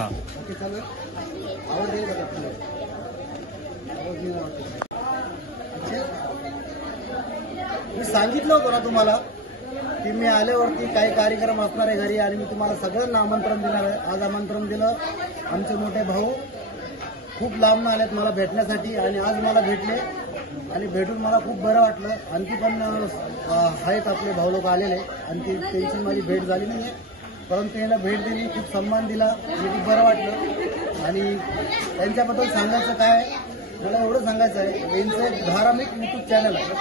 हां ओके चालेल. आवाज येईल का तुम्हाला? आवाज येईल वाटतं. मी सांगितलं होतं ना तुम्हाला की मी आल्यावरती काही कार्यक्रम असणार आहे घरी आणि मी तुम्हाला सगळ्यांना आमंत्रण देणार आहे. आज आमंत्रण दिलं. आमचे मोठे भाऊ खूप लांब आलेत मला भेटण्यासाठी आणि आज मला भेटले आणि भेटून मला खूप बरं वाटलं. आणखी पण आहेत आपले भाऊ लोक आलेले आणखी त्यांची माझी भेट झाली नाही आहे, परंतु त्यांना भेट दिली, खूप सन्मान दिला आणि खूप बरं वाटलं. आणि त्यांच्याबद्दल सांगायचं काय, मला एवढं सांगायचं आहे, यांचं एक धार्मिक युट्यूब चॅनल आहे.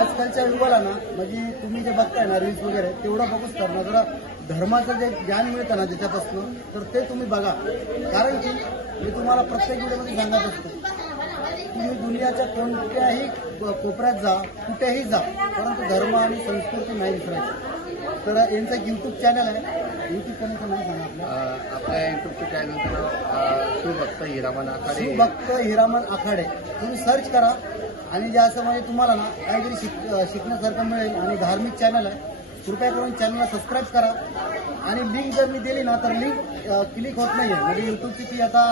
आजकालच्या युगाला ना म्हणजे तुम्ही जे बघताय ना रील्स वगैरे तेवढं बघूच करणार, जरा धर्माचं जे ज्ञान मिळतं ना त्याच्यापासून तर ते तुम्ही बघा. कारण की मी तुम्हाला प्रत्येक व्हिडिओमध्ये सांगत असतो, तुम्ही दुनियाच्या कोणत्याही कोपऱ्यात जा, कुठेही जा, परंतु धर्म आणि संस्कृती नाही विसरायची. तर यांचं एक युट्यूब चॅनल आहे. युट्यूब चॅनलचं नाव सांगा आपल्या युट्यूबचं चॅनलचं शिवभक्त हिरामन आखाडे. शिवभक्त हिरामन आखाडे तुम्ही सर्च करा आणि जे असं म्हणजे तुम्हाला ना काहीतरी शिकण्यासारखं मिळेल आणि धार्मिक चॅनल आहे. कृपया करून चॅनलला सबस्क्राईब करा आणि लिंक जर मी दिली ना तर लिंक क्लिक होत नाही आहे, म्हणजे युट्यूबची ती आता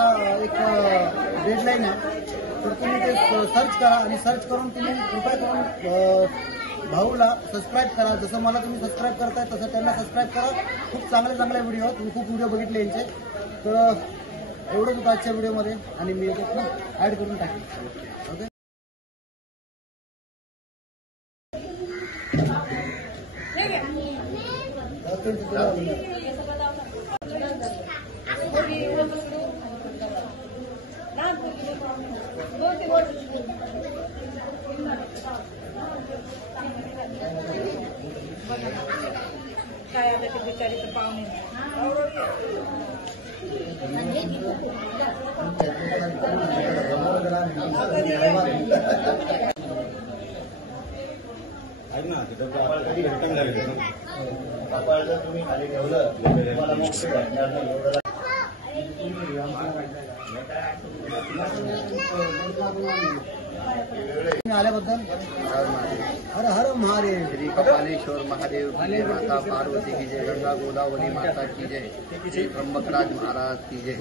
एक डेडलाईन आहे. तर तुम्ही ते सर्च करा आणि सर्च करून तुम्ही कृपया करून भाऊला सबस्क्राईब करा. जसं मला तुम्ही सबस्क्राईब करताय तसं त्यांना सबस्क्राईब करा. खूप चांगले चांगले व्हिडिओ, तुम्ही खूप व्हिडिओ बघितले यांचे. तर एवढंच होतं आजच्या व्हिडिओमध्ये आणि मी याच्यात ॲड करून टाकेन. ओके. काय आता ते बिचारीचं पाहुणे तुम्ही खाली ठेवलं तुम्हाला मोठे भेटणार. आल्याबद्दल हर हर महादेव. श्री कपालेश्वर महादेव की जय, माता पार्वती की जय, गंगा गोदावरी माता की जय, श्री त्र्यंबकराज महाराज की जय.